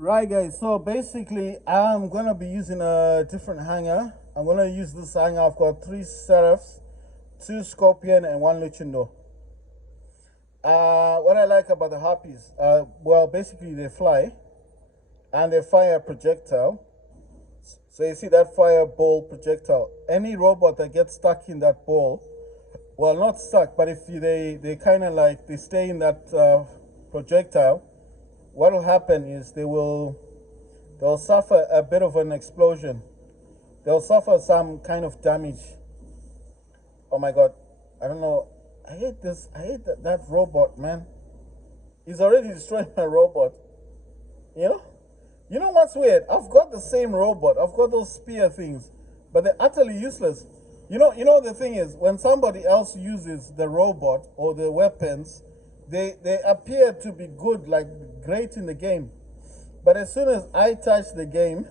Right, guys. So basically, I'm gonna be using a different hanger. I'm gonna use this hanger. I've got three seraphs, two scorpion, and one luchino. What I like about the harpies, well, basically they fly and they fire a projectile. So you see that fireball projectile. Any robot that gets stuck in that ball, well, not stuck, but if they kind of like they stay in that projectile, what will happen is they'll suffer a bit of an explosion. They'll suffer some kind of damage. Oh my god, I don't know. I hate this. I hate that robot, man. He's already destroyed my robot. You know? You know what's weird? I've got the same robot. I've got those spear things, but they're utterly useless. You know the thing is when somebody else uses the robot or the weapons, they appear to be good, like great in the game. But as soon as I touch the game,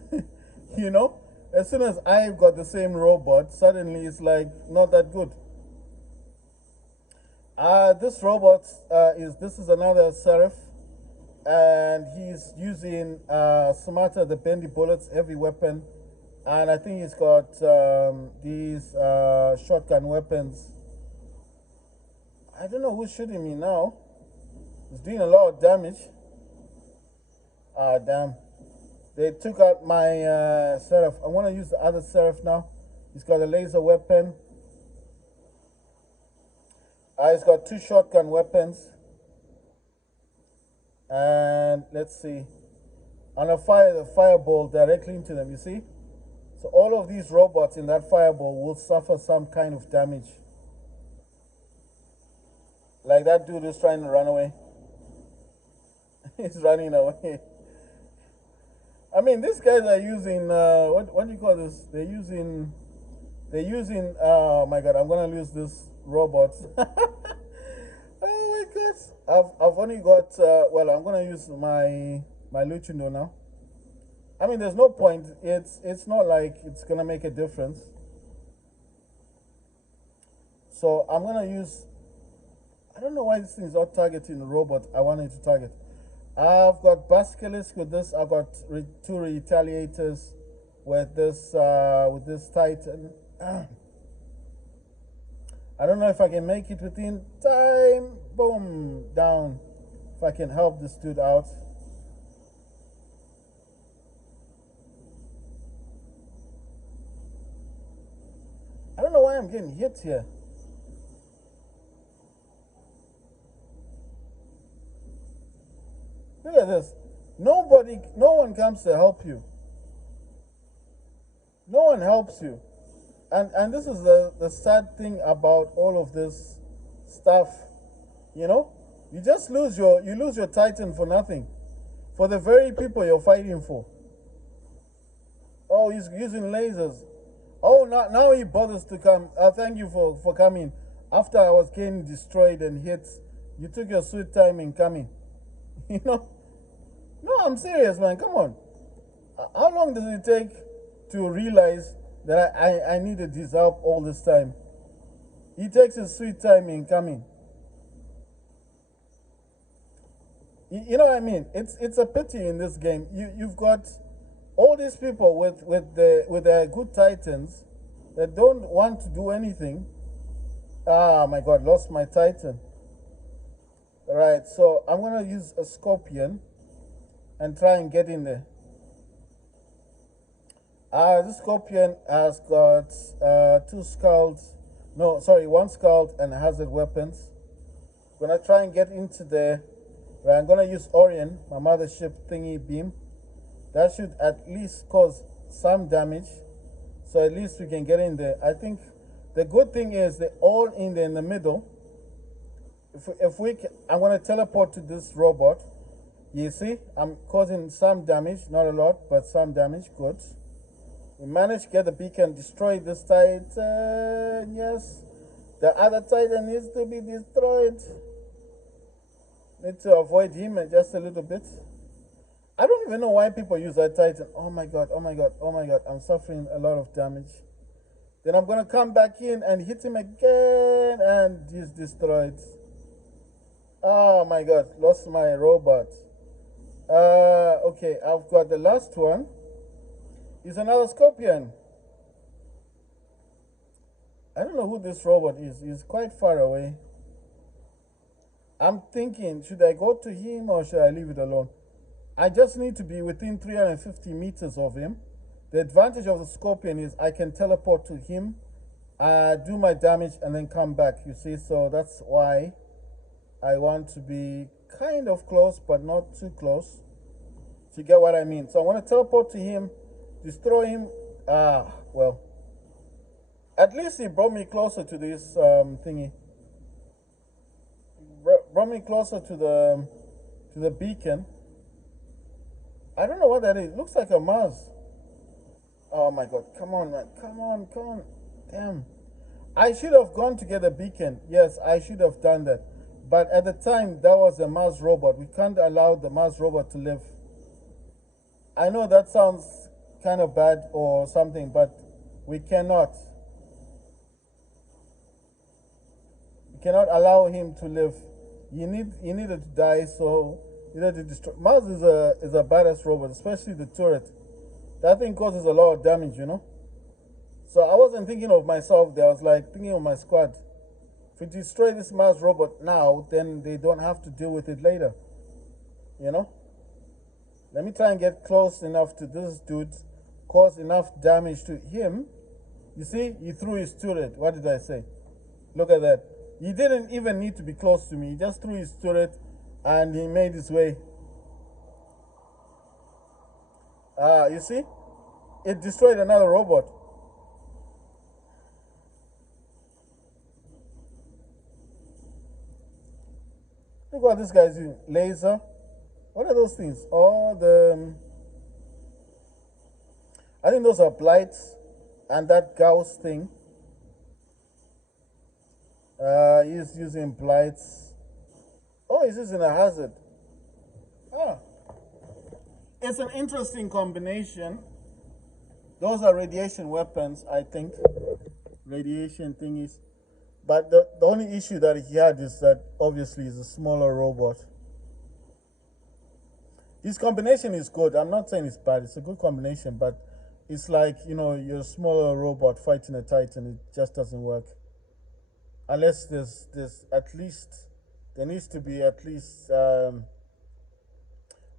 you know, as soon as I've got the same robot, suddenly it's like not that good. This robot this is another Seraph, and he's using Smarter the Bendy Bullets heavy weapon, and I think he's got these shotgun weapons. I don't know who's shooting me now. He's doing a lot of damage. Ah, damn. They took out my Seraph. I want to use the other Seraph now. He's got a laser weapon. He's got two shotgun weapons. And let's see. I'm going to fire the fireball directly into them, you see? So all of these robots in that fireball will suffer some kind of damage. Like that dude who's trying to run away. He's running away. I mean, these guys are using what do you call this? They're using. Oh my god, I'm gonna lose this robot. Oh my god, I've only got. Well, I'm gonna use my Luchino now. I mean, there's no point. It's not like it's gonna make a difference. So I'm gonna use. I don't know why this thing is not targeting the robot I wanted to target. I've got Basilisk with this. I've got two retaliators with this Titan. I don't know if I can make it within time. Boom, down. If I can help this dude out. I don't know why I'm getting hit here. Look at this. No one comes to help you. No one helps you. And this is the sad thing about all of this stuff. You know? You just lose your Titan for nothing. For the very people you're fighting for. Oh, he's using lasers. Oh, now he bothers to come. Thank you for coming. After I was getting destroyed and hit, you took your sweet time in coming. You know? No, I'm serious, man. Come on. How long does it take to realize that I needed his help all this time? He takes his sweet time in coming. You know what I mean? It's a pity in this game. You've got all these people with their good Titans that don't want to do anything. Ah, my God, lost my Titan. All right, so I'm gonna use a Scorpion and try and get in there. This Scorpion has got two skulls. No, sorry, one skull and hazard weapons. Gonna try and get into there. Right, I'm gonna use Orion, my mothership thingy beam. That should at least cause some damage. So at least we can get in there. I think the good thing is they're all in there in the middle. If we can, I'm gonna teleport to this robot. You see, I'm causing some damage, not a lot, but some damage. Good. We managed to get the beacon, destroy this Titan. Yes, the other Titan needs to be destroyed. Need to avoid him just a little bit. I don't even know why people use that Titan. Oh my god, oh my god, oh my god. I'm suffering a lot of damage. Then I'm gonna come back in and hit him again, and he's destroyed. Oh my god, lost my robot. Okay, I've got the last one. Is another scorpion. I don't know who this robot is. He's quite far away. I'm thinking, should I go to him or should I leave it alone? I just need to be within 350 meters of him. The advantage of the scorpion is I can teleport to him, do my damage, and then come back. You see, so that's why I want to be kind of close, but not too close. You get what I mean? So I want to teleport to him, destroy him. Well, at least he brought me closer to this thingy. Brought me closer to the beacon. I don't know what that is. It looks like a Mars. Oh my god! Come on, man! Come on! Come on! Damn! I should have gone to get a beacon. Yes, I should have done that. But at the time, that was a Mars robot. We can't allow the Mars robot to live. I know that sounds kind of bad or something, but we cannot. We cannot allow him to live. He needed to die, so he needed to destroy. Mars is a badass robot, especially the turret. That thing causes a lot of damage, you know. So I wasn't thinking of myself there. I was like thinking of my squad. If we destroy this Mars robot now, then they don't have to deal with it later. You know. Let me try and get close enough to this dude, cause enough damage to him. You see, he threw his turret. What did I say? Look at that. He didn't even need to be close to me. He just threw his turret and he made his way. You see? It destroyed another robot. Look what this guy's doing. Laser. What are those things? I think those are blights and that Gauss thing. He's using blights. Oh, he's using a hazard. Ah. It's an interesting combination. Those are radiation weapons, I think. Radiation thingies. But the only issue that he had is that obviously he's a smaller robot. His combination is good. I'm not saying it's bad. It's a good combination, but it's like, you know, you're a smaller robot fighting a Titan. It just doesn't work. Unless there's at least, there needs to be at least, I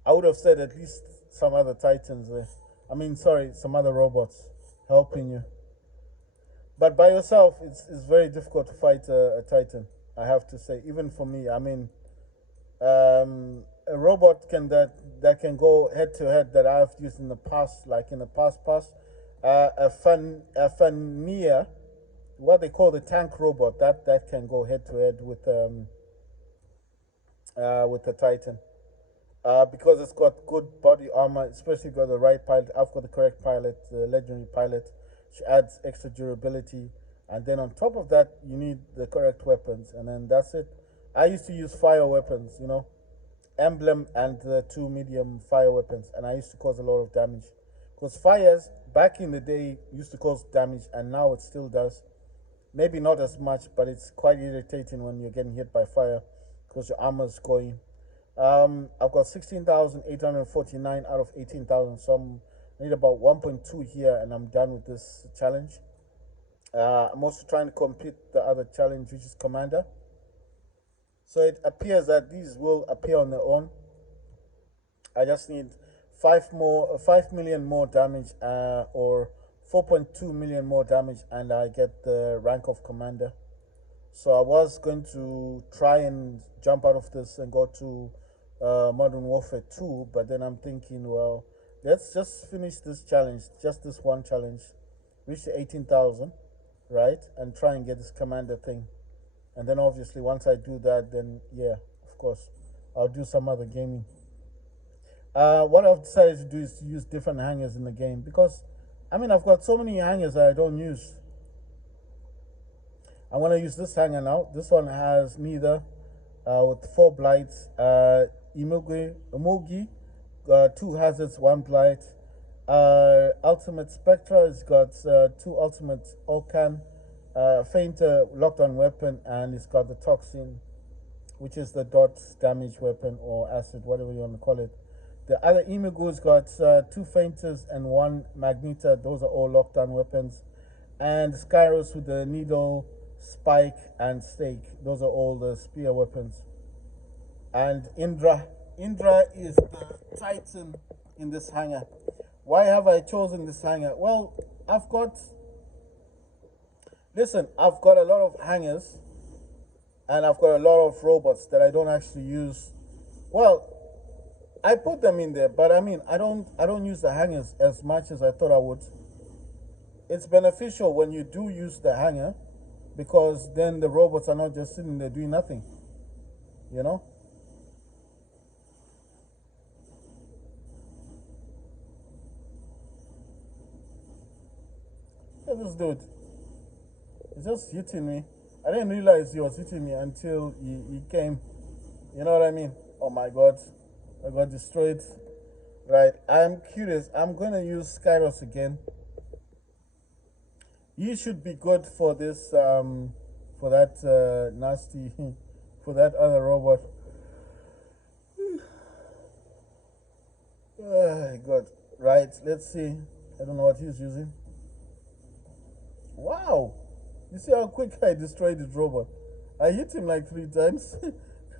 would have said at least some other Titans there. I mean, sorry, some other robots helping you. But by yourself, it's very difficult to fight a Titan, I have to say. Even for me, I mean, a robot that can go head to head that I've used in the past, like in the past, a Fania, what they call the tank robot, that can go head to head with the Titan. Because it's got good body armor, especially got the right pilot. I've got the correct pilot, the legendary pilot. She adds extra durability, and then on top of that, you need the correct weapons, and then that's it. I used to use fire weapons, you know, emblem and the two medium fire weapons, and I used to cause a lot of damage. Because fires back in the day used to cause damage, and now it still does. Maybe not as much, but it's quite irritating when you're getting hit by fire because your armor's going. I've got 16,849 out of 18,000, so I need about 1.2 here, and I'm done with this challenge. I'm also trying to complete the other challenge, which is Commander. So it appears that these will appear on their own. I just need 5 million more damage, or 4.2 million more damage, and I get the rank of Commander. So I was going to try and jump out of this and go to Modern Warfare 2, but then I'm thinking, well, let's just finish this challenge, just this one challenge, reach the 18,000, right, and try and get this Commander thing. And then obviously once I do that, then yeah, of course, I'll do some other gaming. What I've decided to do is to use different hangers in the game, because I mean, I've got so many hangers that I don't use. I'm going to use this hanger now. This one has neither, with 4 blights, Emogi, 2 hazards, 1 blight. Ultimate Spectra has got 2 ultimate Okan, Fainter locked on weapon, and it's got the Toxin, which is the dot damage weapon or acid, whatever you want to call it. The other Imugu's got two fainters and one Magneto. Those are all lockdown weapons. And Skyros with the needle, spike, and stake. Those are all the spear weapons. And Indra. Indra is the Titan in this hangar. Why have I chosen this hangar? Well, I've got a lot of hangars and I've got a lot of robots that I don't actually use. Well, I put them in there, but I mean, I don't use the hangars as much as I thought I would. It's beneficial when you do use the hangar because then the robots are not just sitting there doing nothing, you know? Look at this dude. He's just hitting me. I didn't realize he was hitting me until he came. You know what I mean? Oh my god. I got destroyed. Right. I'm curious. I'm going to use Skyros again. He should be good for this, for that nasty, for that other robot. Oh god. Right. Let's see. I don't know what he's using. Wow. You see how quick I destroyed this robot? I hit him like 3 times.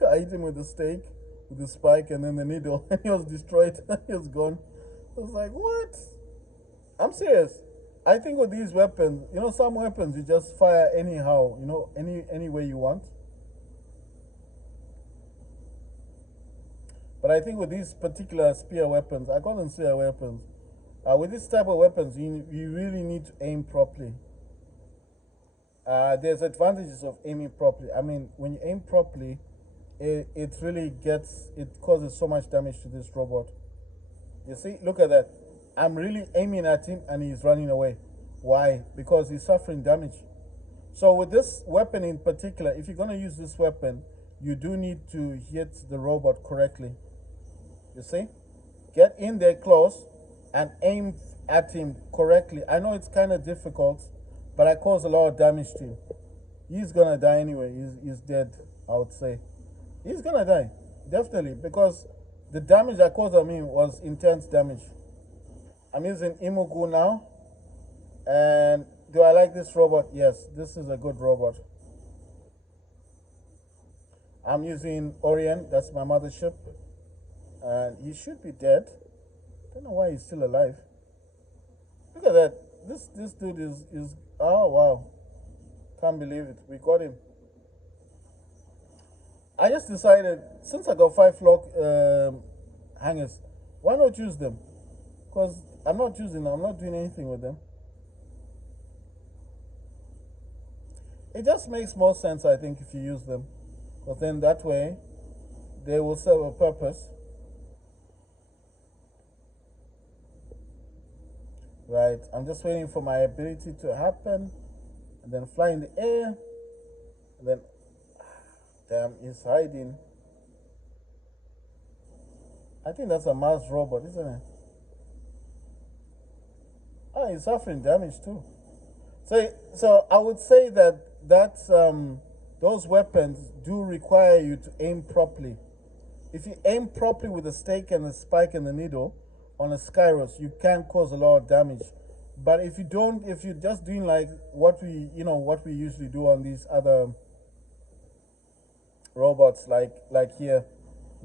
I hit him with the stake, with the spike, and then the needle, and he was destroyed. He was gone. I was like, what? I'm serious. I think with these weapons, you know, some weapons you just fire anyhow, you know, any way you want. But I think with these particular spear weapons, I call them spear weapons. With this type of weapons, you really need to aim properly. There's advantages of aiming properly. I mean, when you aim properly, it really causes so much damage to this robot. You see, look at that. I'm really aiming at him and he's running away. Why? Because he's suffering damage. So with this weapon in particular, if you're going to use this weapon, you do need to hit the robot correctly. You see? Get in there close and aim at him correctly. I know it's kind of difficult, but I cause a lot of damage to him. He's gonna die anyway. He's dead, I would say. He's gonna die, definitely, because the damage I caused on him was intense damage. I'm using Imugu now. And do I like this robot? Yes, this is a good robot. I'm using Orion, that's my mothership. And he should be dead. Don't know why he's still alive. Look at that. This dude is oh wow. Can't believe it. We got him. I just decided, since I got 5 lock hangers, why not use them? Because I'm not using them, I'm not doing anything with them. It just makes more sense, I think, if you use them. Because then that way, they will serve a purpose. Right, I'm just waiting for my ability to happen. And then fly in the air. And then, damn, he's hiding. I think that's a Mars robot, isn't it? Ah, he's suffering damage too. So I would say that those weapons do require you to aim properly. If you aim properly with the stake and the spike and the needle on a Skyros, you can cause a lot of damage. But if you don't, if you're just doing like what we usually do on these other robots, like here,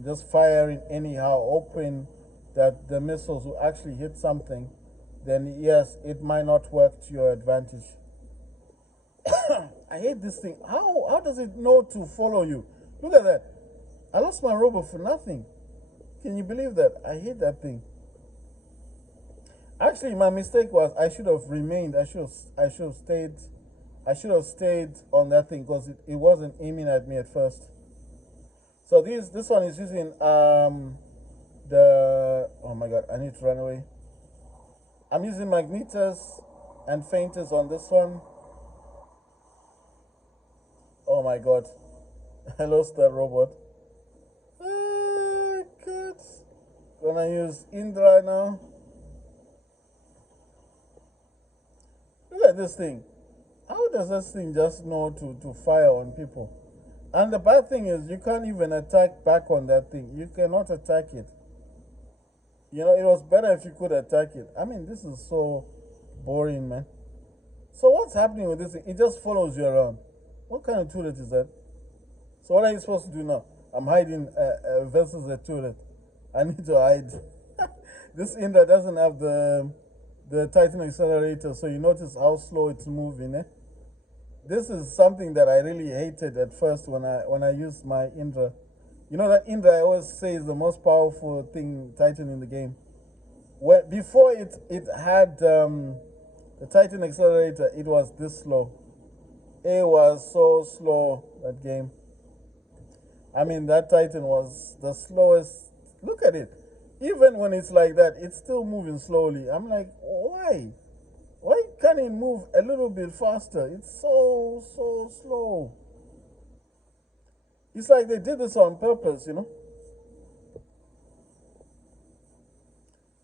just firing anyhow, hoping that the missiles will actually hit something, then yes, it might not work to your advantage. I hate this thing. How does it know to follow you? Look at that. I lost my robot for nothing. Can you believe that? I hate that thing. Actually, my mistake was I should have remained. I should have stayed on that thing because it wasn't aiming at me at first. So this one is using the, oh my god, I need to run away. I'm using Magnetos and Fainters on this one. Oh my god. I lost that robot. Oh god. Gonna use Indra now. Look at this thing. How does this thing just know to fire on people? And the bad thing is you can't even attack back on that thing. You cannot attack it. You know, it was better if you could attack it. I mean, this is so boring, man. So what's happening with this thing? It just follows you around. What kind of turret is that? So what are you supposed to do now? I'm hiding versus a turret. I need to hide. This Indra doesn't have the Titan accelerator, so you notice how slow it's moving. This is something that I really hated at first when I used my Indra. You know that Indra I always say is the most powerful thing Titan in the game. Before it had the Titan accelerator, it was this slow. It was so slow, that game. I mean, that Titan was the slowest. Look at it. Even when it's like that, it's still moving slowly. I'm like, why? Why can't it move a little bit faster? It's so slow. It's like they did this on purpose, you know?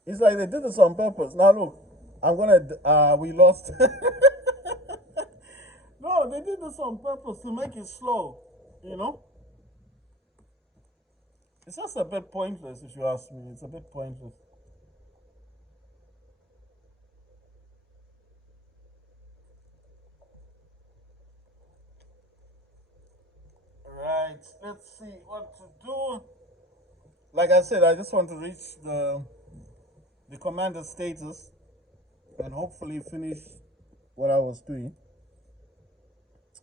It's like they did this on purpose. Now look, we lost. No, they did this on purpose to make it slow, you know? It's just a bit pointless if you ask me. It's a bit pointless. Right, let's see what to do. Like I said, I just want to reach the commander status and hopefully finish what I was doing.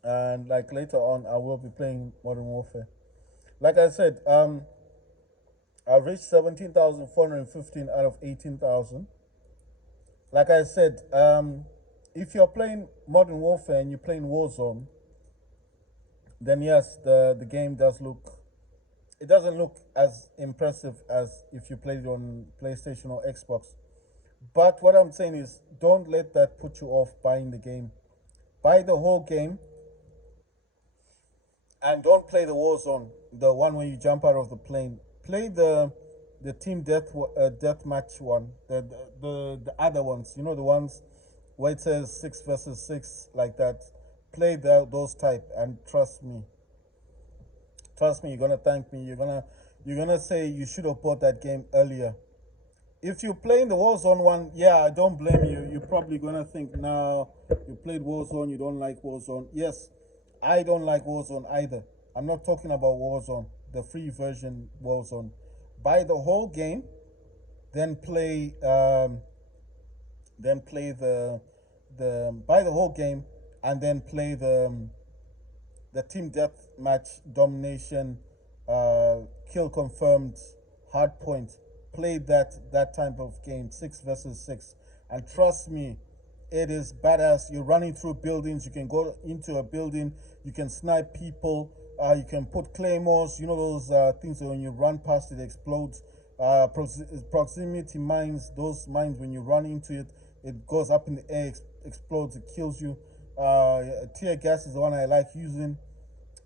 And like later on, I will be playing Modern Warfare. Like I said, I've reached 17,415 out of 18,000. Like I said, if you're playing Modern Warfare and you're playing Warzone, then yes, the game does look. It doesn't look as impressive as if you played it on PlayStation or Xbox. But what I'm saying is, don't let that put you off buying the game. Buy the whole game, and don't play the Warzone, the one where you jump out of the plane. Play the team death match one, the other ones. You know, the ones where it says 6 versus 6 like that. Play those type, and trust me, you're gonna thank me. You're gonna say you should have bought that game earlier. If you're playing the Warzone one, yeah, I don't blame you. You're probably gonna think, now you played Warzone, you don't like Warzone. Yes, I don't like Warzone either. I'm not talking about Warzone, the free version Warzone. Buy the whole game, then play the buy the whole game, and then play the team death match domination, kill confirmed, hard point. Play that type of game, 6 versus 6, and trust me, it is badass. You're running through buildings. You can go into a building. You can snipe people. You can put claymores. You know those things that when you run past it explodes. Proximity mines. Those mines when you run into it, it goes up in the air, explodes, it kills you. Tear gas is the one I like using.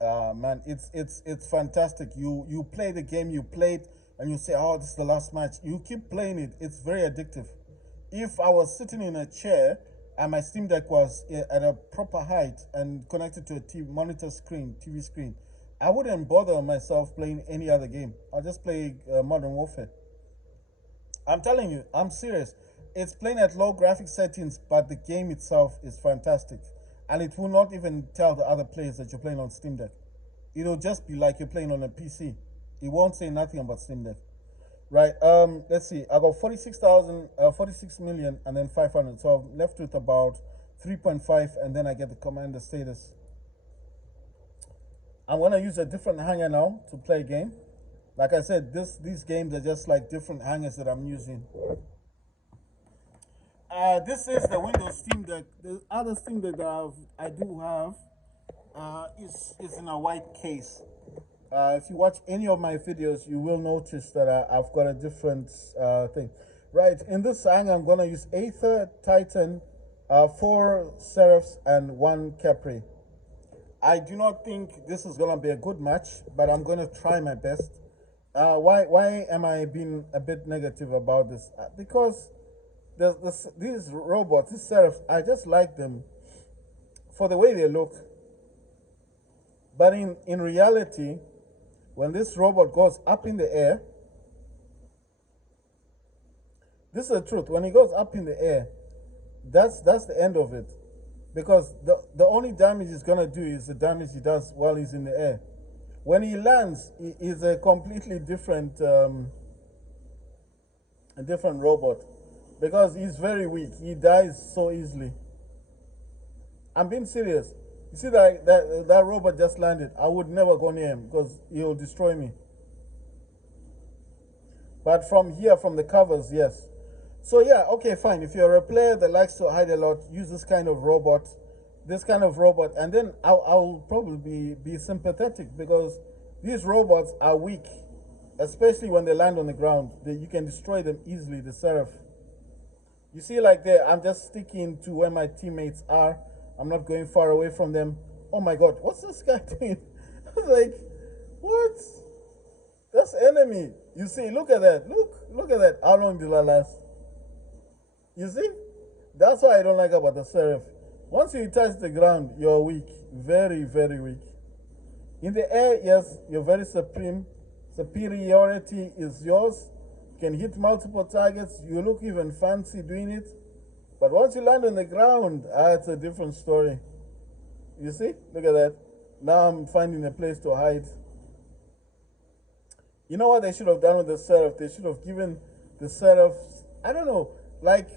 Man, it's fantastic. You play the game, you play it, and you say, "Oh, this is the last match." You keep playing it. It's very addictive. If I was sitting in a chair and my Steam Deck was at a proper height and connected to a TV screen, I wouldn't bother myself playing any other game. I'll just play Modern Warfare. I'm telling you, I'm serious. It's playing at low graphic settings, but the game itself is fantastic. And it will not even tell the other players that you're playing on Steam Deck. It'll just be like you're playing on a PC. It won't say nothing about Steam Deck. Right, let's see. I got 46 million and then 500. So I'm left with about 3.5, and then I get the commander status. I'm gonna use a different hanger now to play a game. Like I said, these games are just like different hangers that I'm using. This is the Windows Steam Deck. The other Steam Deck that I do have is in a white case. If you watch any of my videos, you will notice that I've got a different thing. Right, in this hanger, I'm gonna use Aether, Titan, 4 Seraphs, and 1 Capri. I do not think this is gonna be a good match, but I'm gonna try my best. Why am I being a bit negative about this? Because these robots, these Seraphs, I just like them for the way they look. But in reality, when this robot goes up in the air, This is the truth. When he goes up in the air, that's the end of it, because the only damage he's gonna do is the damage he does while he's in the air. When he lands, he is a completely a different robot, because he's very weak. He dies so easily. I'm being serious. You see that robot just landed. I would never go near him because he'll destroy me. But from here, from the covers, yes. So yeah, okay, fine. If you're a player that likes to hide a lot, use this kind of robot, and then I'll probably be sympathetic, because these robots are weak, especially when they land on the ground. You can destroy them easily. The Seraph. You see, like there, I'm just sticking to where my teammates are. I'm not going far away from them. Oh my God, what's this guy doing? I was like, what? That's enemy. You see, look at that. Look at that. How long did I last? You see? That's what I don't like about the Seraph. Once you touch the ground, you're weak. Very, very weak. In the air, yes, you're very supreme. Superiority is yours. You can hit multiple targets. You look even fancy doing it. But once you land on the ground, it's a different story. You see? Look at that. Now I'm finding a place to hide. You know what they should have done with the Seraph? They should have given the Seraph, I don't know, like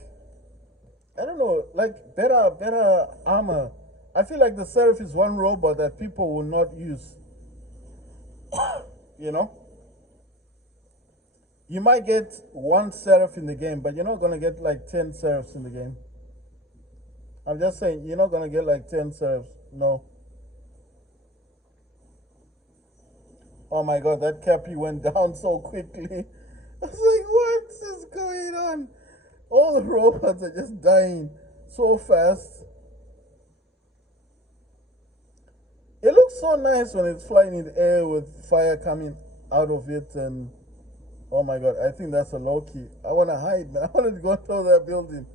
better armor. I feel like the Seraph is one robot that people will not use. You know? You might get one Seraph in the game, but you're not going to get like 10 Seraphs in the game. I'm just saying, you're not going to get like 10 Seraphs. No. Oh my God, that Cappy went down so quickly. I was like, what is going on? All the robots are just dying so fast. It looks so nice when it's flying in the air with fire coming out of it, and oh my God, I think that's a low-key. I want to hide, man. I want to go through that building.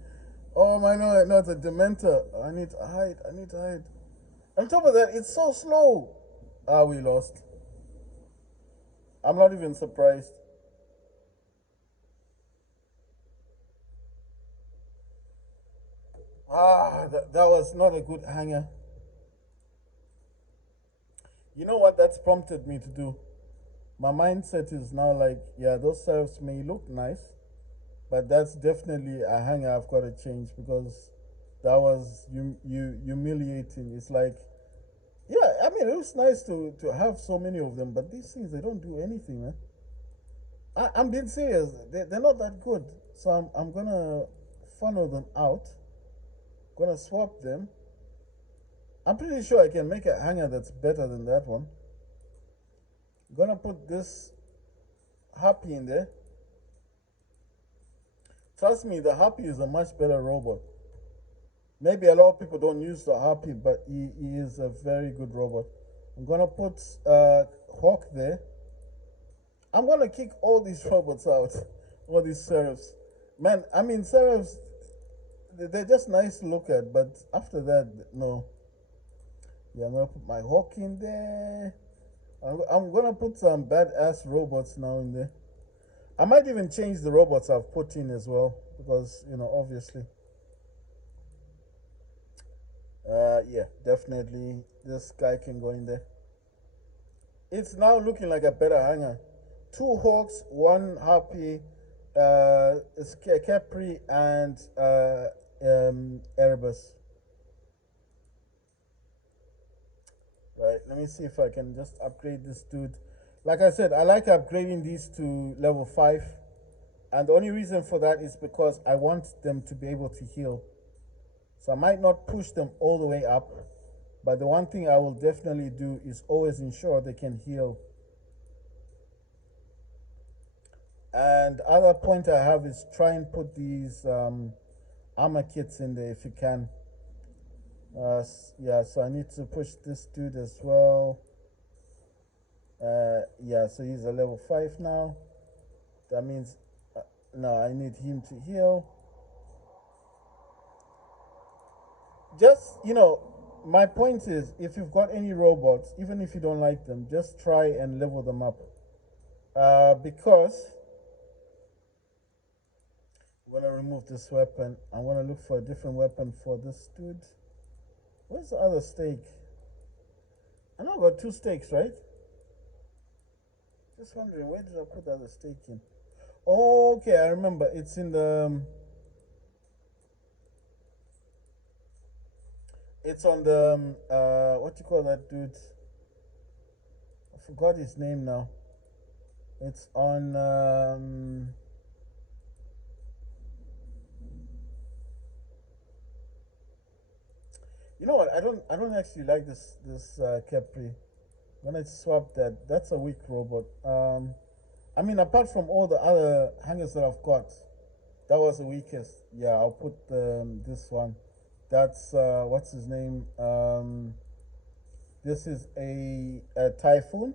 Oh my God, no, it's a Dementor. I need to hide. On top of that, it's so slow. We lost. I'm not even surprised. That was not a good hanger. You know what that's prompted me to do? My mindset is now like, yeah, those Seraphs may look nice, but that's definitely a hanger I've got to change, because that was humiliating. It's like, yeah, I mean, it was nice to have so many of them, but these things, they don't do anything, man. I'm being serious. They're not that good. So I'm going to funnel them out. Going to swap them. I'm pretty sure I can make a hanger that's better than that one. Gonna put this Happy in there. Trust me, the Happy is a much better robot. Maybe a lot of people don't use the Happy, but he is a very good robot. I'm gonna put Hawk there. I'm gonna kick all these robots out, all these Seraphs. Man, I mean, Seraphs, they're just nice to look at, but after that, no. Yeah, I'm gonna put my Hawk in there. I'm gonna put some badass robots now in there. I might even change the robots I've put in as well, because, you know, obviously. Yeah, definitely this guy can go in there. It's now looking like a better hanger. 2 Hawks, 1 Happy, Capri, and Erebus. Right, let me see if I can just upgrade this dude. Like I said, I like upgrading these to level 5. And the only reason for that is because I want them to be able to heal. So I might not push them all the way up. But the one thing I will definitely do is always ensure they can heal. And other point I have is try and put these armor kits in there if you can. Yeah, so I need to push this dude as well. Yeah, so he's a level 5 now. That means, no, I need him to heal. Just, you know, my point is, if you've got any robots, even if you don't like them, just try and level them up. Because I'm gonna remove this weapon. I'm gonna look for a different weapon for this dude. Where's the other stake? I know I got two stakes, right? Just wondering, where did I put the other stake in? Oh, okay, I remember. It's in the. It's on the. What you call that dude? I forgot his name now. It's on. You know what? I don't actually like this Capri. When I swap that, that's a weak robot. I mean, apart from all the other hangers that I've got, that was the weakest. Yeah, I'll put this one. That's what's his name? This is a Typhoon.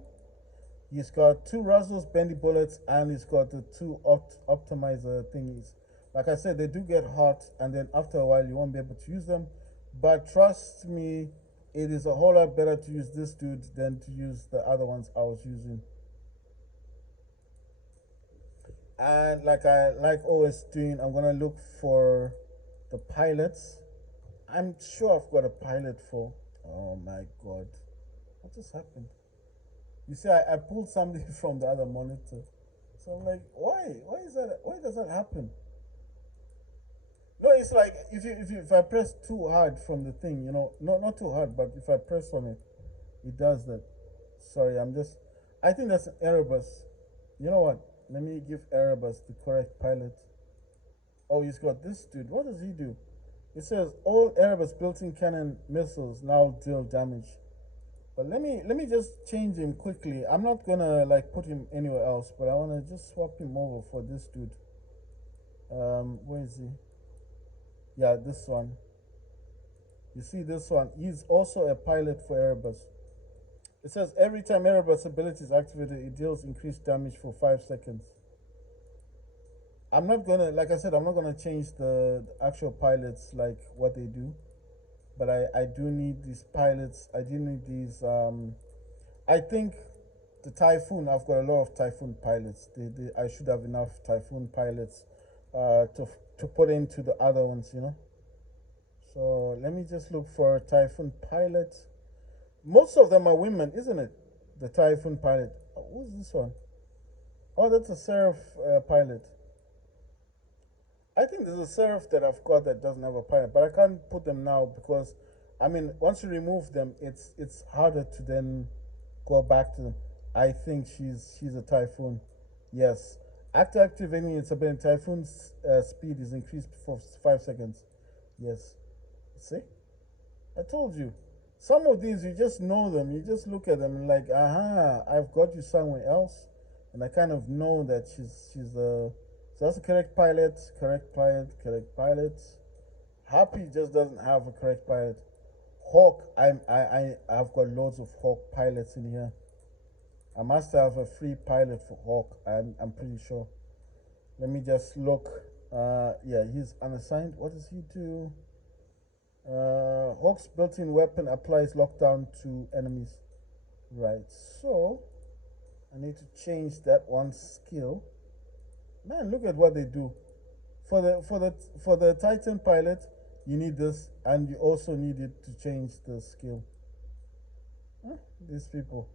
He's got two Razzles bendy bullets, and he's got the two optimizer thingies. Like I said, they do get hot, and then after a while you won't be able to use them. But trust me, it is a whole lot better to use this dude than to use the other ones I was using. And like I like always doing, I'm gonna look for the pilots. I'm sure I've got a pilot for. Oh my god, what just happened? You see, I pulled something from the other monitor, so I'm like, why? Why is that? Why does that happen? No, it's like if I press too hard from the thing, not too hard, but if I press on it, it does that. Sorry, I think that's Erebus. You know what? Let me give Erebus the correct pilot. Oh, he's got this dude. What does he do? It says all Erebus built-in cannon missiles now deal damage. But let me just change him quickly. I'm not gonna like put him anywhere else, but I wanna just swap him over for this dude. Where is he? Yeah, this one. You see this one? He's also a pilot for Erebus. It says every time Erebus ability is activated, it deals increased damage for 5 seconds. I'm not gonna, like I said, I'm not gonna change the actual pilots, like what they do. But I do need these pilots. I do need these. I think the Typhoon, I've got a lot of Typhoon pilots. I should have enough Typhoon pilots to put into the other ones. So let me just look for a Typhoon pilot. Most of them are women, isn't it? The Typhoon pilot. Oh, who's this one? Oh, that's a Seraph pilot. I think there's a Seraph that I've got that doesn't have a pilot, but I can't put them now because, I mean, once you remove them, it's harder to then go back to them. I think she's a Typhoon. Yes. After activating its ability, Typhoon's speed is increased for 5 seconds. Yes. See? I told you. Some of these, you just know them. You just look at them and like, aha, I've got you somewhere else. And I kind of know that she's a... So that's the correct pilot, correct pilot, correct pilot. Happy just doesn't have a correct pilot. Hawk, I've got loads of Hawk pilots in here. I must have a free pilot for Hawk. I'm pretty sure. Let me just look. Yeah, he's unassigned. What does he do? Hawk's built-in weapon applies lockdown to enemies. Right. So I need to change that one skill. Man, look at what they do. For the Titan pilot, you need this, and you also need it to change the skill. Huh? These people.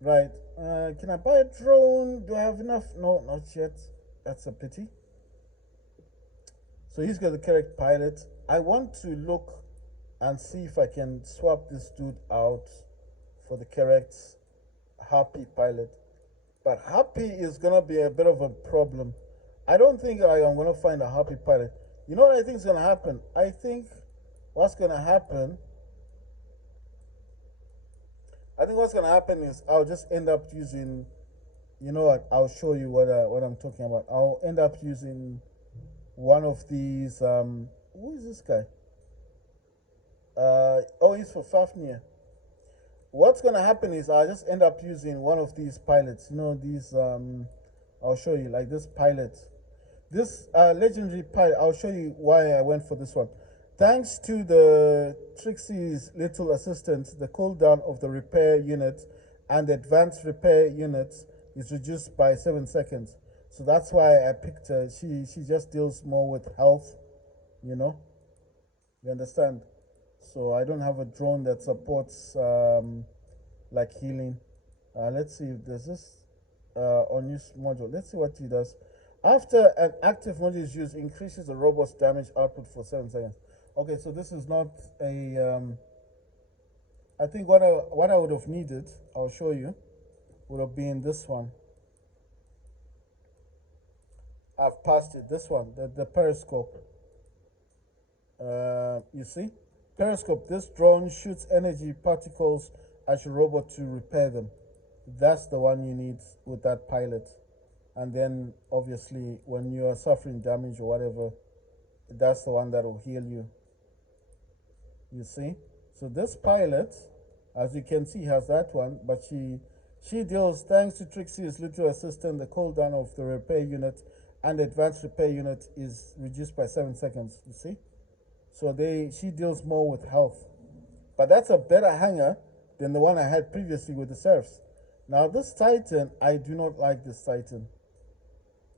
Right. Can I buy a drone? Do I have enough? No, not yet. That's a pity. So he's got the correct pilot. I want to look and see if I can swap this dude out for the correct Happy pilot. But Happy is gonna be a bit of a problem. I don't think I'm gonna find a Happy pilot. You know what I think is gonna happen? I think what's gonna happen. I think what's gonna happen is I'll just end up using. You know what? I'll show you what I'm talking about. I'll end up using one of these. Who is this guy? Oh, he's for Fafnir. What's gonna happen is I'll just end up using one of these pilots. These. I'll show you like this pilot. This legendary pilot. I'll show you why I went for this one. Thanks to the Trixie's little assistant, the cooldown of the repair unit and the advanced repair unit is reduced by 7 seconds. So that's why I picked her. She just deals more with health, you know. You understand? So I don't have a drone that supports like healing. Let's see if there's this unused module. Let's see what he does. After an active module is used, increases the robot's damage output for 7 seconds. Okay, so this is not a. I think what I would have needed, I'll show you, would have been this one. I've passed it. This one, the periscope. You see, periscope. This drone shoots energy particles at your robot to repair them. That's the one you need with that pilot. And then obviously when you are suffering damage or whatever, that's the one that will heal you. You see? So this pilot, as you can see, has that one, but she deals, thanks to Trixie's little assistant, the cooldown of the repair unit and the advanced repair unit is reduced by 7 seconds. You see? So she deals more with health. But that's a better hanger than the one I had previously with the Serfs. Now this Titan, I do not like this Titan.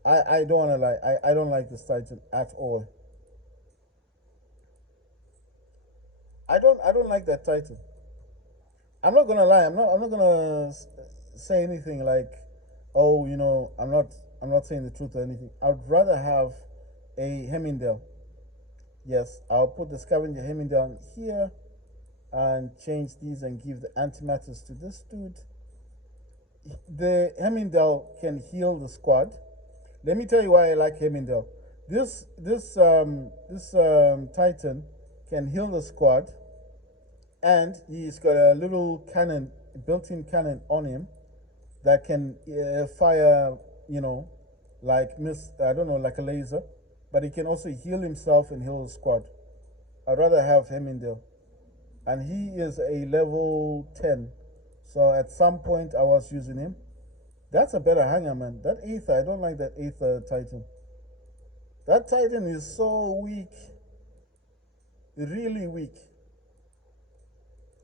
I don't wanna lie, I don't like this Titan at all. I don't like that Titan. I'm not gonna lie, I'm not gonna say anything like, oh, I'm not saying the truth or anything. I'd rather have a Hemmingdale. Yes, I'll put the scavenger Hemmingdale here and change these and give the antimatters to this dude. The Hemmingdale can heal the squad. Let me tell you why I like Hemmingdale. This Titan can heal the squad, and he's got a little cannon, built-in cannon on him that can fire, like I don't know, like a laser, but he can also heal himself and heal the squad. I'd rather have Hemmingdale, and he is a level 10. So at some point I was using him. That's a better hanger, man. That Aether, I don't like that Aether Titan. That Titan is so weak. Really weak.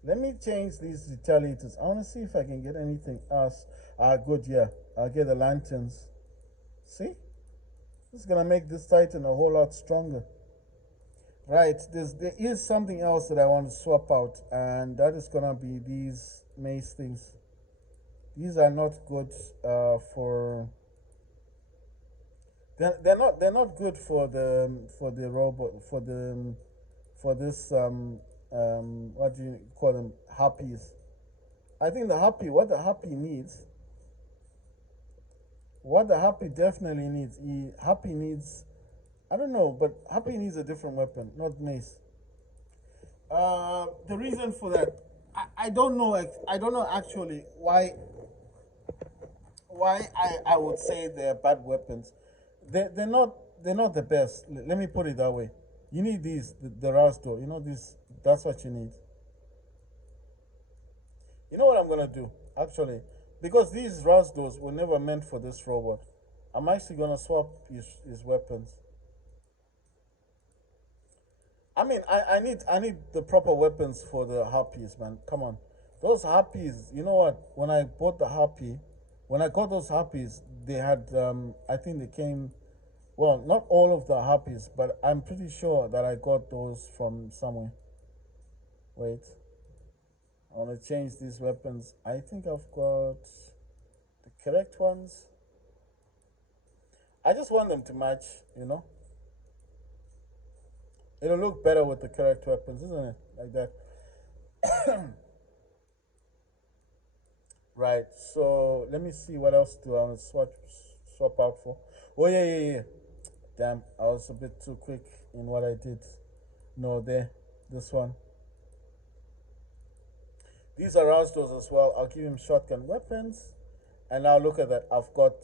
Let me change these retaliators. I want to see if I can get anything else. Good, yeah. I'll get the lanterns. See? This is going to make this Titan a whole lot stronger. Right, there is something else that I want to swap out, and that is going to be these mace things. These are not good for. They're not good for the robot for this what do you call them, harpies. I think what the harpy needs, what the harpy definitely needs, harpy needs, I don't know, but harpy needs a different weapon, not mace. The reason for that, I don't know. I don't know actually why I would say they're bad weapons. They're not the best. Let me put it that way. You need these, the Rasdo. This. That's what you need. You know what I'm gonna do actually, because these Rasdos were never meant for this robot. I'm actually gonna swap his weapons. I mean, I need the proper weapons for the harpies, man. Come on, those harpies. You know what? When I bought the harpy, when I got those harpies, they had I think they came. Well, not all of the harpies, but I'm pretty sure that I got those from somewhere. Wait, I want to change these weapons. I think I've got the correct ones. I just want them to match. It'll look better with the correct weapons, isn't it? Like that. Right, so let me see what else do I want to swap out for. Oh, yeah. Damn, I was a bit too quick in what I did. No, this one. These are Rasdos as well. I'll give him shotgun weapons. And now look at that. I've got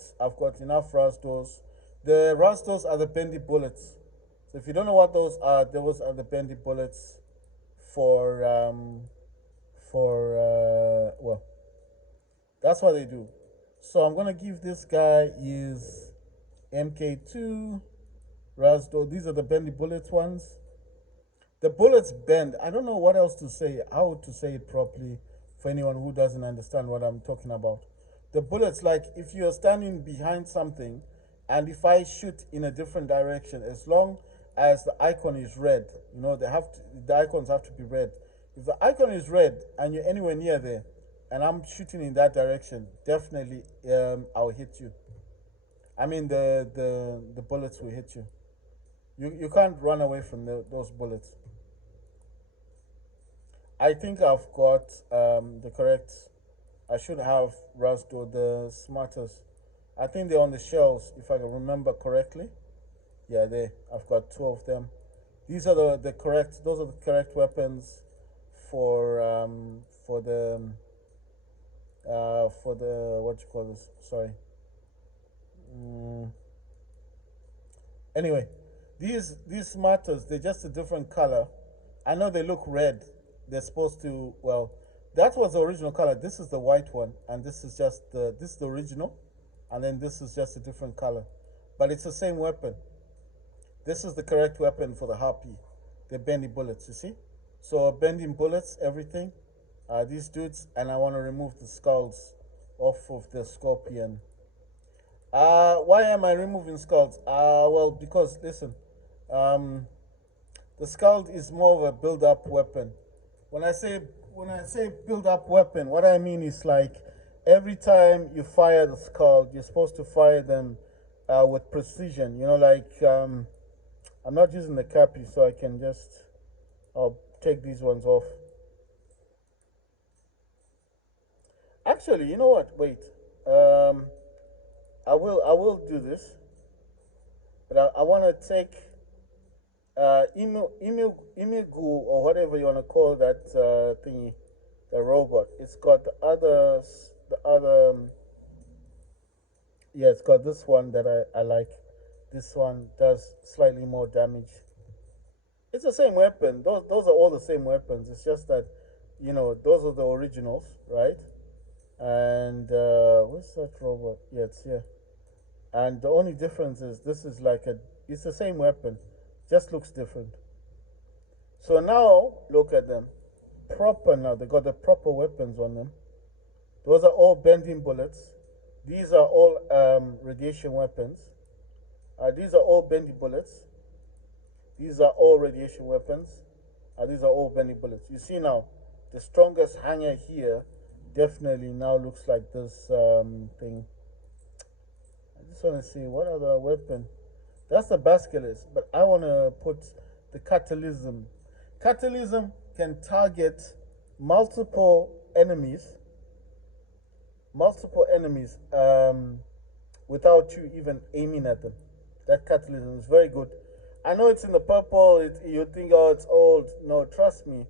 enough Rasdos. The Rasdos are the bendy bullets. So if you don't know what those are the bendy bullets for well, that's what they do. So I'm gonna give this guy his MK2 Rasdo. These are the bendy bullets ones. The bullets bend. I don't know what else to say, how to say it properly for anyone who doesn't understand what I'm talking about. The bullets, like if you're standing behind something And if I shoot in a different direction, as long as the icon is red, the icons have to be red. If the icon is red and you're anywhere near there, and I'm shooting in that direction, definitely I'll hit you. I mean the bullets will hit you. You can't run away from those bullets. I think I've got the correct. I should have Rust or the smartest. I think they're on the shelves, if I can remember correctly. Yeah, I've got two of them. These are the correct. Those are the correct weapons for the what you call this. Sorry. Mm, Anyway, these smarters, they're just a different color. I know they look red. They're supposed to, well, that was the original color. This is the white one, and this is the original, and then this is just a different color. But it's the same weapon. This is the correct weapon for the Harpy. The bendy bullets, you see? So bending bullets, everything. These dudes, and I want to remove the skulls off of the Scorpion. Why am I removing skulls? Well, because listen, um, the skull is more of a build-up weapon. When I say when I say build-up weapon, what I mean is like every time you fire the skull, you're supposed to fire them with precision. I'm not using the Cappy, so I can just I'll take these ones off. Actually, you know what? Wait. Um, I will do this, but I want to take Imigu or whatever you want to call that thingy, the robot. It's got yeah, it's got this one that I like. This one does slightly more damage. It's the same weapon. Those are all the same weapons. It's just that, those are the originals, right? And what's that robot? Yeah, it's here. And the only difference is this is it's the same weapon, just looks different. So now look at them, proper now. They got the proper weapons on them. Those are all bending bullets. These are all radiation weapons. These are all bending bullets. These are all radiation weapons. These are all bending bullets. You see now, the strongest hanger here definitely now looks like this thing. I just want to see what other weapon. That's the basilisk, but I want to put the catalysm. Catalysm can target multiple enemies, multiple enemies, without you even aiming at them. That catalysm is very good. I know it's in the purple. You think, oh, it's old. No, trust me.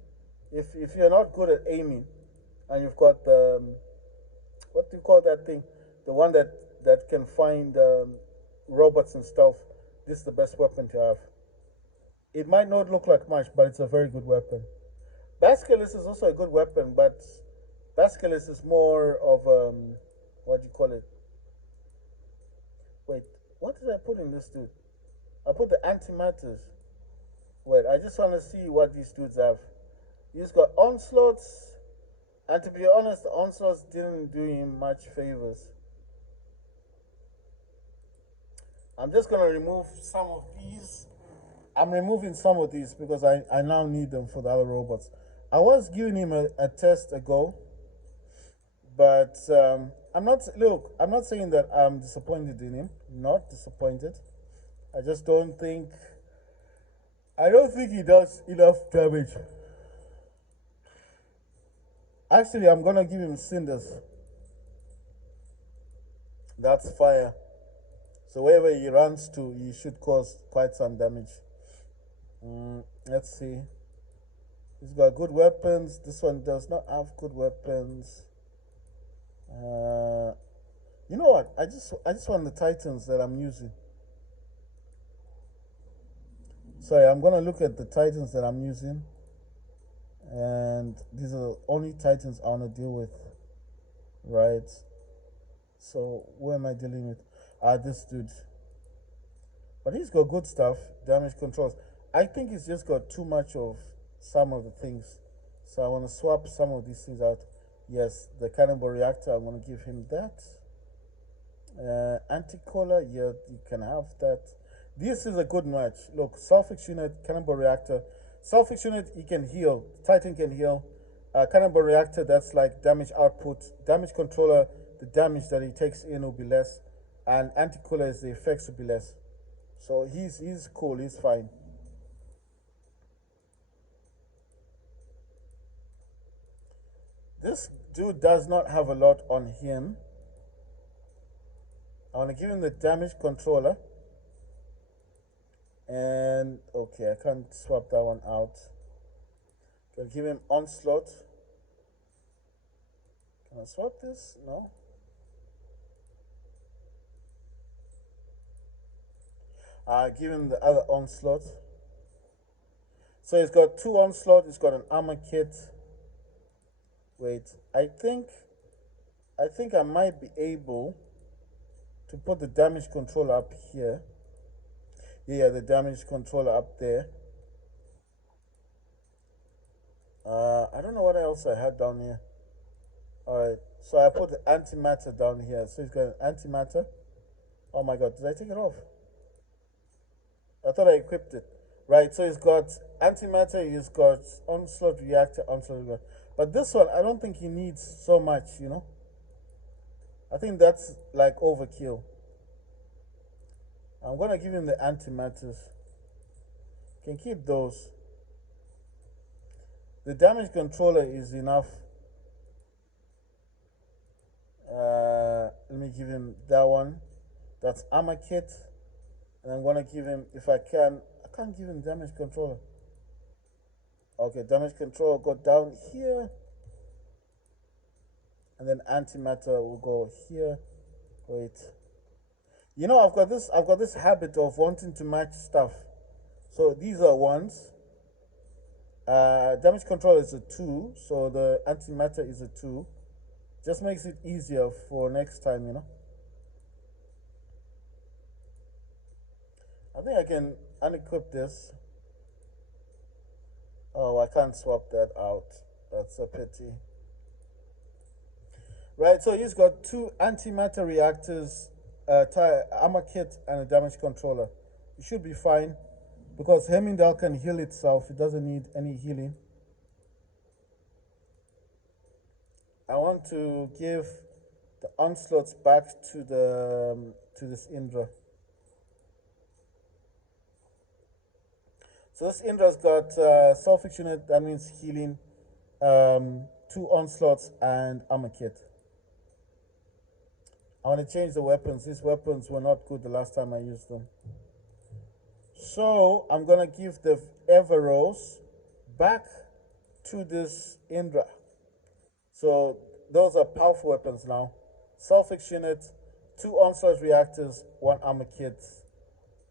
If you're not good at aiming, and you've got the what do you call that thing? The one that can find robots and stuff. This is the best weapon to have. It might not look like much, but it's a very good weapon. Basilisk is also a good weapon, but Basilisk is more of what do you call it? Wait, what did I put in this dude? I put the antimatters. Wait, I just want to see what these dudes have. He's got onslaughts, and to be honest, the onslaughts didn't do him much favors. I'm just gonna remove some of these. I'm removing some of these because I now need them for the other robots. I was giving him a test ago, but I'm not saying that I'm disappointed in him. Not disappointed. I don't think he does enough damage. Actually, I'm gonna give him cinders. That's fire. So wherever he runs to, he should cause quite some damage. Let's see. He's got good weapons. This one does not have good weapons. You know what? I just want the Titans that I'm using. Sorry, I'm gonna look at the Titans that I'm using, and these are the only Titans I wanna deal with, right? So who am I dealing with? This dude. But he's got good stuff, damage controls. I think he's just got too much of some of the things. So I want to swap some of these things out. Yes, the cannonball reactor, I'm going to give him that. Anti-Cola, yeah, you can have that. This is a good match. Look, Sulfix Unit, Cannonball Reactor. Sulfix Unit, he can heal. Titan can heal. Cannonball Reactor, that's like damage output. Damage Controller, the damage that he takes in will be less. And Anti-Cola is the effects will be less. So he's cool, he's fine. This dude does not have a lot on him. I want to give him the damage controller. And okay, I can't swap that one out. Can give him onslaught. Can I swap this? No. Give him the other onslaught. So he's got two onslaught. He's got an armor kit. Wait, I think I might be able to put the damage controller up here. Yeah, the damage controller up there. I don't know what else I had down here. Alright, so I put the antimatter down here. So he's got an antimatter. Oh my god, did I take it off? I thought I equipped it. Right, so he's got antimatter, he's got onslaught reactor, onslaught reactor. But this one, I don't think he needs so much, you know? I think that's like overkill. I'm gonna give him the antimatters. Can keep those. The damage controller is enough. Let me give him that one. That's armor kit. And I'm gonna give him, if I can't give him damage controller. Okay, damage control go down here. And then antimatter will go here. Wait. You know, I've got this habit of wanting to match stuff. So these are ones. Damage control is a 2, so the antimatter is a 2. Just makes it easier for next time, you know. I think I can unequip this. Oh, I can't swap that out. That's a pity. Right, so he's got two antimatter reactors, armor kit, and a damage controller. It should be fine because Hemindal can heal itself. It doesn't need any healing. I want to give the onslaughts back to this Indra. So this Indra's got Sulfix Unit, that means healing, 2 onslaughts, and armor kit. I want to change the weapons. These weapons were not good the last time I used them. So I'm going to give the Everose back to this Indra. So those are powerful weapons now. Sulfix Unit, 2 onslaught reactors, 1 armor kit,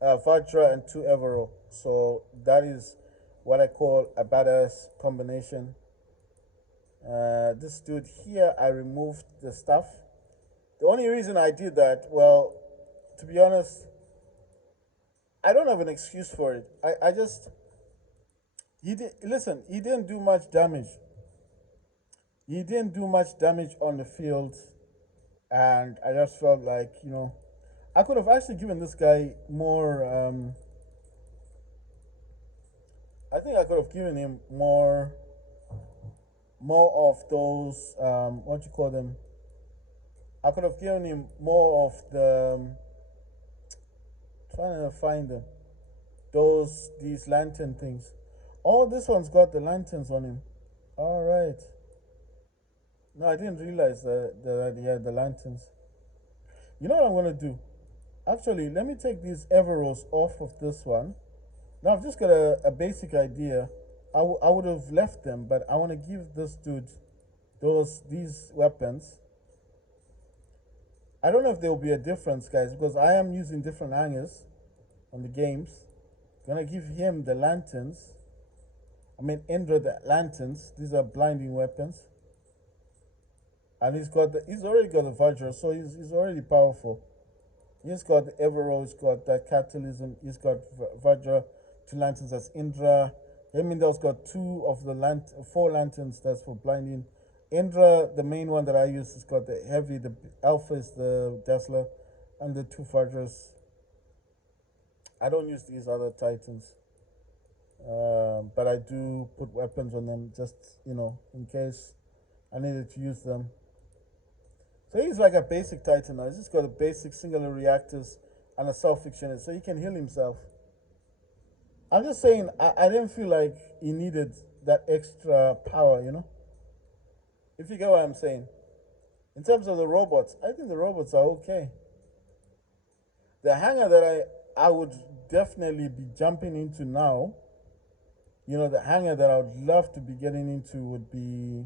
Vajra, and 2 Evero. So that is what I call a badass combination. This dude here, I removed the stuff. The only reason I did that, well, to be honest, I don't have an excuse for it. I just, he didn't do much damage. He didn't do much damage on the field, and I just felt like, you know, I could have actually given this guy more, I think I could have given him more of those, what you call them? I could have given him more of the, trying to find them, these lantern things. Oh, this one's got the lanterns on him. All right. No, I didn't realize that he had the lanterns. You know what I'm going to do? Actually, let me take these Everos off of this one. Now, I've just got a basic idea. I would have left them, but I want to give this dude these weapons. I don't know if there will be a difference, guys, because I am using different hangers on the games. I'm going to give him the lanterns. I mean, Indra the lanterns. These are blinding weapons. And he's already got the Vajra, so he's already powerful. He's got the Evero, he's got that catalysm, he's got Vajra, 2 lanterns, that's Indra. Hemindal's got 4 lanterns, that's for blinding. Indra, the main one that I use, has got the heavy, the alpha is the Dazzler, and the two fighters. I don't use these other Titans, but I do put weapons on them just in case I needed to use them. So he's like a basic Titan now. He's just got a basic singular reactors and a self-fictioner, so he can heal himself. I'm just saying, I didn't feel like he needed that extra power. If you get what I'm saying. In terms of the robots, I think the robots are okay. The hangar that I would definitely be jumping into now, the hangar that I would love to be getting into would be.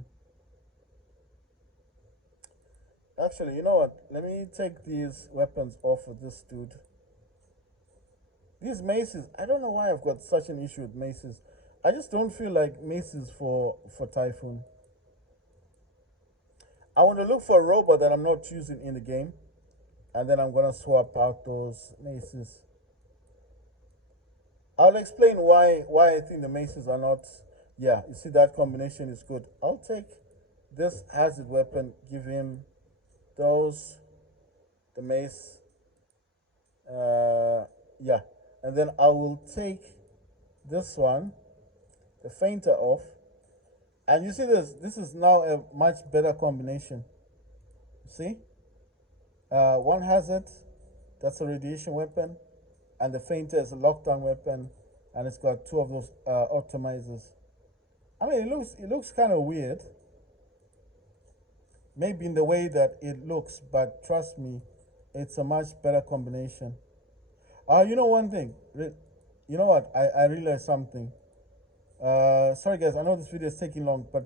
Actually, you know what? Let me take these weapons off of this dude. These maces, I don't know why I've got such an issue with maces. I just don't feel like maces for Typhoon. I want to look for a robot that I'm not using in the game, and then I'm gonna swap out those maces. I'll explain why I think the maces are not. Yeah, you see that combination is good. I'll take this hazard weapon, give him those, the mace. Yeah, and then I will take this one, the fainter off, and you see this is now a much better combination. See, one hazard, that's a radiation weapon, and the fainter is a lockdown weapon, and it's got two of those optimizers. I mean, it looks kind of weird, maybe in the way that it looks, but trust me, it's a much better combination. You know one thing, you know what? I realized something. Sorry guys, I know this video is taking long, but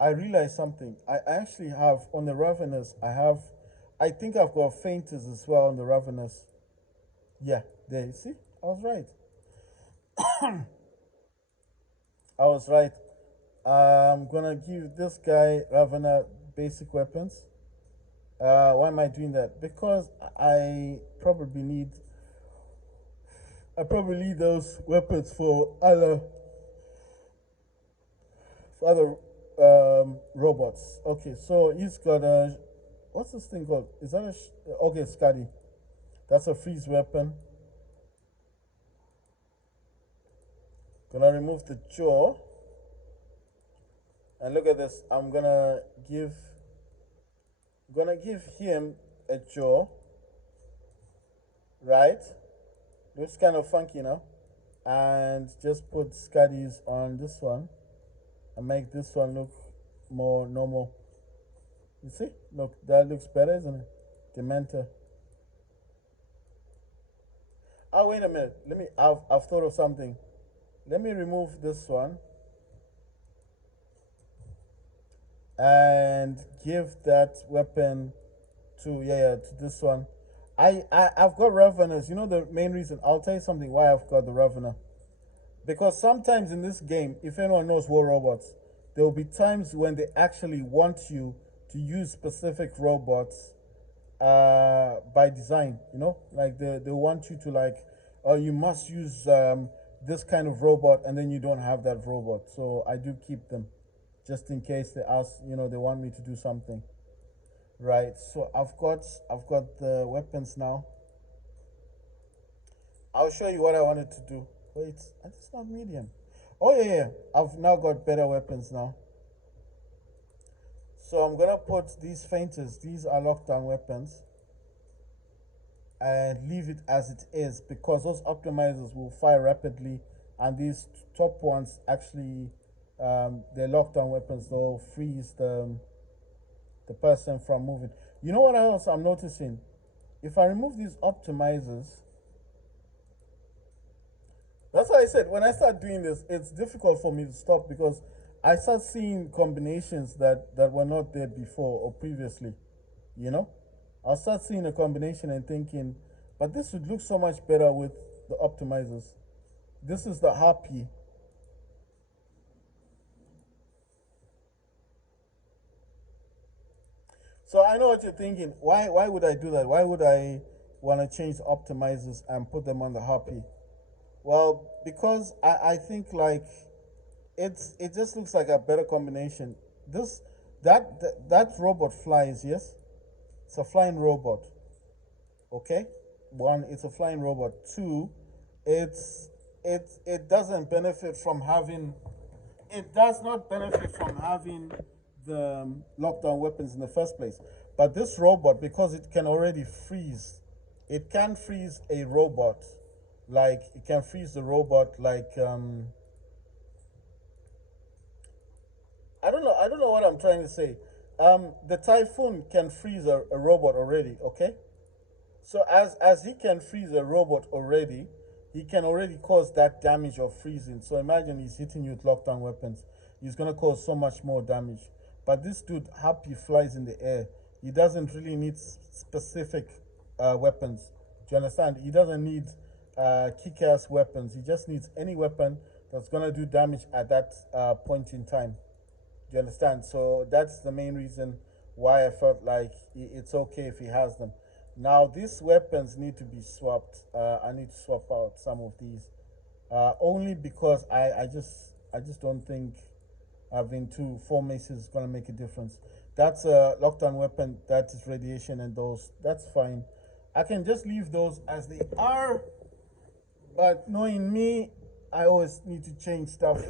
I realized something. I actually have on the Ravenous. I think I've got fainters as well on the Ravenous. Yeah, there. You see, I was right. I was right. I'm gonna give this guy Ravena basic weapons. Why am I doing that? Because I probably need those weapons for other robots. Okay, so he's got a, what's this thing called? Is that okay, Scotty? That's a freeze weapon. Gonna remove the jaw. And look at this. I'm gonna give him a jaw. Right? Looks kind of funky now. And just put Scuddies on this one and make this one look more normal. You see? Look, that looks better, isn't it? Dementor. Oh, wait a minute. I've thought of something. Let me remove this one and give that weapon to to this one. I've got Raveners. You know the main reason? I'll tell you something why I've got the Ravener. Because sometimes in this game, if anyone knows War Robots, there will be times when they actually want you to use specific robots by design. Like they want you to you must use this kind of robot, and then you don't have that robot. So I do keep them just in case they ask, they want me to do something. Right, so I've got the weapons now. I'll show you what I wanted to do. Wait, it's not medium. Oh yeah, I've now got better weapons now. So I'm gonna put these fainters, these are lockdown weapons, and leave it as it is because those optimizers will fire rapidly, and these top ones actually they're lockdown weapons. They'll freeze the person from moving. You know what else I'm noticing? If I remove these optimizers, that's why I said when I start doing this, it's difficult for me to stop because I start seeing combinations that were not there before or previously. I'll start seeing a combination and thinking, but this would look so much better with the optimizers. This is the Harpy. So I know what you're thinking. Why would I do that? Why would I want to change the optimizers and put them on the Harpy? Well, because I think it just looks like a better combination. That robot flies, yes? It's a flying robot. Okay, one, it's a flying robot. Two, it's it doesn't benefit from having it does not benefit from having the lockdown weapons in the first place. But this robot, because it can already freeze, it can freeze a robot. Like it can freeze the robot like I don't know what I'm trying to say. The Typhoon can freeze a robot already, okay? So as he can freeze a robot already, he can already cause that damage of freezing. So imagine he's hitting you with lockdown weapons. He's gonna cause so much more damage. But this dude happy flies in the air. He doesn't really need specific weapons. Do you understand? He doesn't need kick-ass weapons. He just needs any weapon that's gonna do damage at that point in time. Do you understand? So that's the main reason why I felt like it's okay if he has them. Now these weapons need to be swapped. I need to swap out some of these, only because I just don't think having four maces is gonna make a difference. That's a lockdown weapon. That is radiation, and those that's fine. I can just leave those as they are. But knowing me, I always need to change stuff